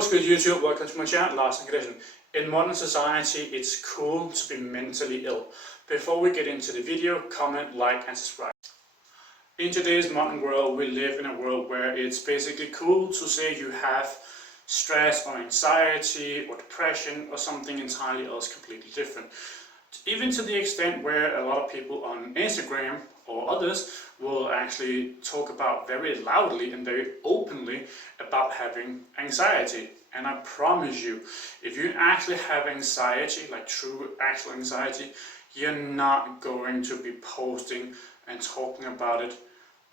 What's good YouTube? Welcome to my channel, Last Condition. In modern society, it's cool to be mentally ill. Before we get into the video, comment, like and subscribe. In today's modern world, we live in a world where it's basically cool to say you have stress or anxiety or depression or something entirely else completely different. Even to the extent where a lot of people on Instagram or others will actually talk about very loudly and very openly about having anxiety. And I promise you, if you actually have anxiety, like true actual anxiety, you're not going to be posting and talking about it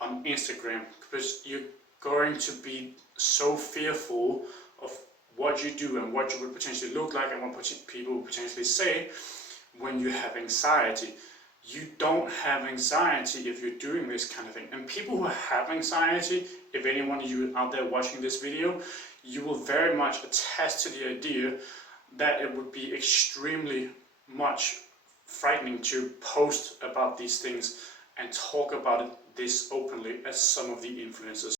on Instagram, because you're going to be so fearful of what you do and what you would potentially look like and what people would potentially say when you have anxiety. You don't have anxiety if you're doing this kind of thing. And people who have anxiety, if anyone of you out there watching this video, you will very much attest to the idea that it would be extremely much frightening to post about these things and talk about it this openly as some of the influencers.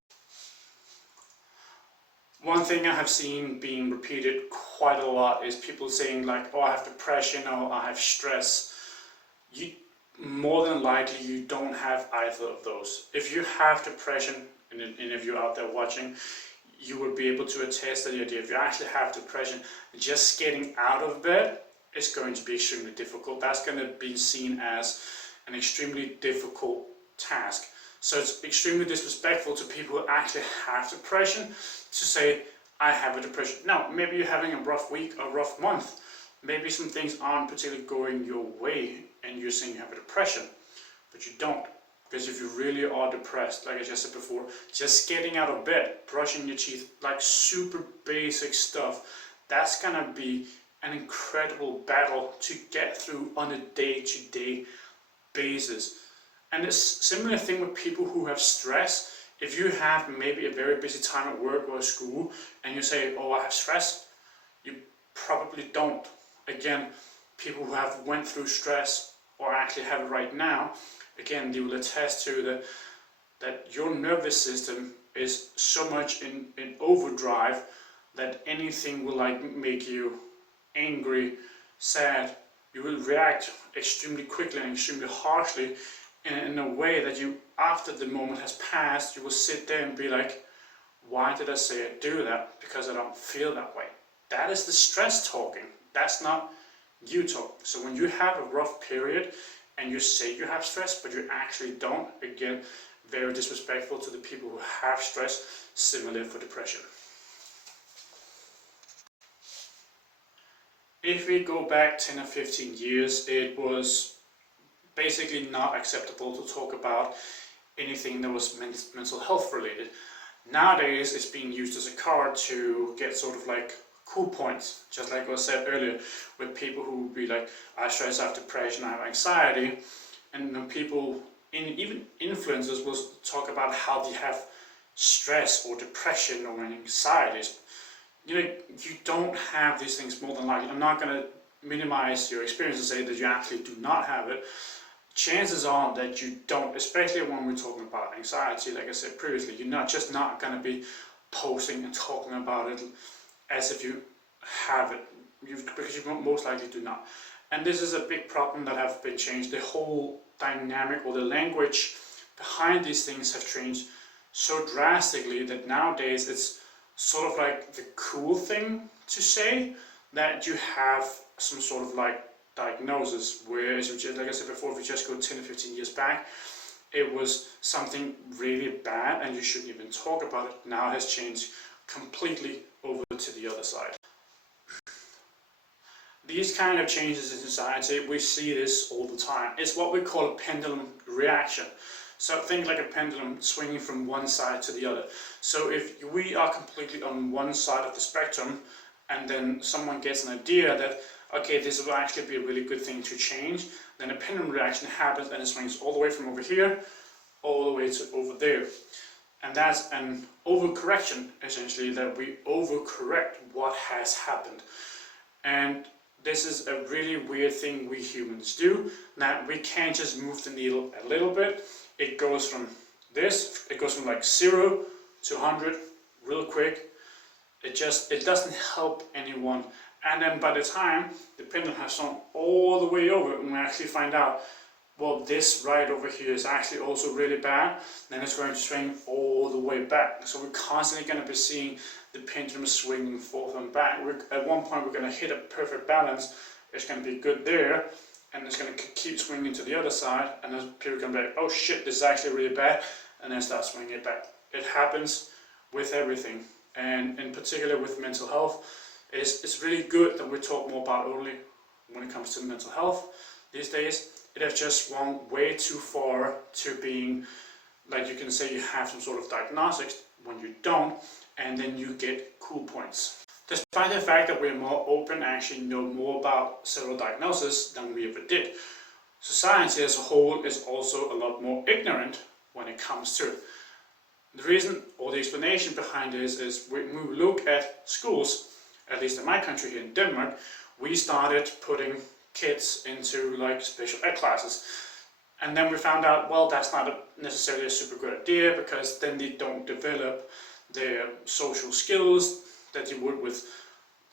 One thing I have seen being repeated quite a lot is people saying like, oh, I have depression or I have stress. More than likely you don't have either of those. If you have depression, and if you're out there watching, you would be able to attest to the idea. If you actually have depression, just getting out of bed is going to be extremely difficult. That's going to be seen as an extremely difficult task. So it's extremely disrespectful to people who actually have depression to say, I have a depression. Now, maybe you're having a rough week or a rough month. Maybe some things aren't particularly going your way and you're saying you have a depression, but you don't. Because if you really are depressed, like I just said before, just getting out of bed, brushing your teeth, like super basic stuff, that's gonna be an incredible battle to get through on a day-to-day basis. And it's a similar thing with people who have stress. If you have maybe a very busy time at work or at school and you say, oh, I have stress, you probably don't. Again, people who have went through stress or actually have it right now, again, they will attest to that your nervous system is so much in overdrive that anything will like make you angry, sad. You will react extremely quickly and extremely harshly in a way that you, after the moment has passed, you will sit there and be like, why did I say I do that? Because I don't feel that way. That is the stress talking. That's not you talk. So when you have a rough period and you say you have stress, but you actually don't, again, very disrespectful to the people who have stress, similar for depression. If we go back 10 or 15 years, it was basically not acceptable to talk about anything that was mental health related. Nowadays, it's being used as a card to get sort of like cool points, just like I said earlier, with people who would be like, I have stress, I have depression, I have anxiety, and then people, even influencers, will talk about how they have stress or depression or anxieties. You don't have these things more than likely. I'm not going to minimize your experience and say that you actually do not have it. Chances are that you don't, especially when we're talking about anxiety, like I said previously. You're not going to be posting and talking about it as if you have it, because you most likely do not. And this is a big problem that have been changed. The whole dynamic or the language behind these things have changed so drastically that nowadays it's sort of like the cool thing to say that you have some sort of like diagnosis, whereas, like I said before, if you just go 10 or 15 years back, it was something really bad and you shouldn't even talk about it. Now it has changed completely over to the other side. These kind of changes in society, we see this all the time. It's what we call a pendulum reaction. So think like a pendulum swinging from one side to the other. So if we are completely on one side of the spectrum and then someone gets an idea that, okay, this will actually be a really good thing to change, then a pendulum reaction happens and it swings all the way from over here all the way to over there. And that's an overcorrection, essentially, that we overcorrect what has happened. And this is a really weird thing we humans do, that we can't just move the needle a little bit. It goes from like 0 to 100 real quick. it doesn't help anyone. And then by the time the pendulum has swung all the way over and we actually find out, well, this right over here is actually also really bad, then it's going to swing all the way back. So we're constantly going to be seeing the pendulum swinging forth and back. At one point we're going to hit a perfect balance, it's going to be good there, and it's going to keep swinging to the other side, and then people are going to be like, oh shit, this is actually really bad, and then start swinging it back. It happens with everything, and in particular with mental health. It's really good that we talk more about only when it comes to mental health these days. It has just swung way too far to being, like, you can say you have some sort of diagnostics when you don't, and then you get cool points. Despite the fact that we're more open, actually know more about several diagnoses than we ever did, society as a whole is also a lot more ignorant when it comes to it. The reason or the explanation behind this is when we look at schools, at least in my country here in Denmark, we started putting kids into like special ed classes, and then we found out, well, that's not necessarily a super good idea, because then they don't develop their social skills that you would with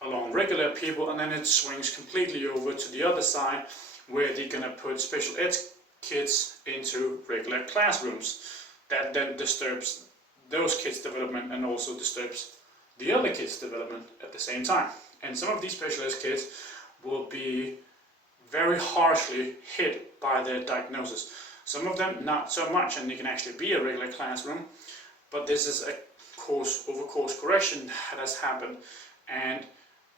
along regular people, and then it swings completely over to the other side where they're gonna put special ed kids into regular classrooms. That then disturbs those kids' development and also disturbs the other kids' development at the same time. And some of these special ed kids will be very harshly hit by their diagnosis. Some of them not so much, and they can actually be a regular classroom, but this is a course correction that has happened. And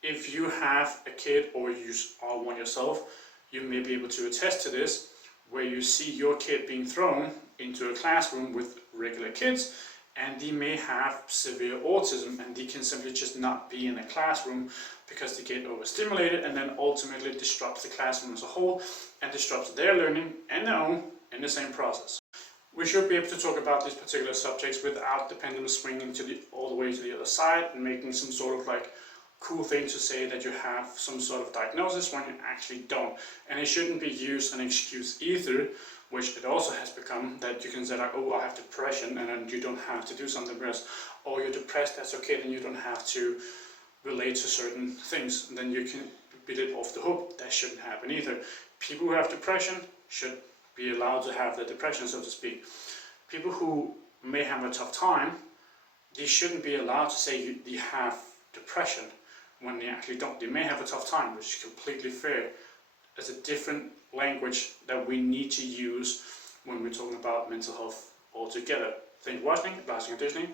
if you have a kid, or you are one yourself, you may be able to attest to this, where you see your kid being thrown into a classroom with regular kids, and they may have severe autism, and they can simply just not be in a classroom because they get overstimulated, and then ultimately disrupts the classroom as a whole and disrupts their learning and their own in the same process. We should be able to talk about these particular subjects without the pendulum swinging all the way to the other side and making some sort of like cool thing to say that you have some sort of diagnosis when you actually don't. And it shouldn't be used as an excuse either, which it also has become, that you can say like, oh, I have depression, and then you don't have to do something because, oh, you're depressed, that's okay, then you don't have to relate to certain things, and then you can be let off the hook. That shouldn't happen either. People who have depression should be allowed to have their depression, so to speak. People who may have a tough time, they shouldn't be allowed to say they have depression when they actually don't. They may have a tough time, which is completely fair. It's a different language that we need to use when we're talking about mental health altogether. Thank you for watching. Lasting additionally.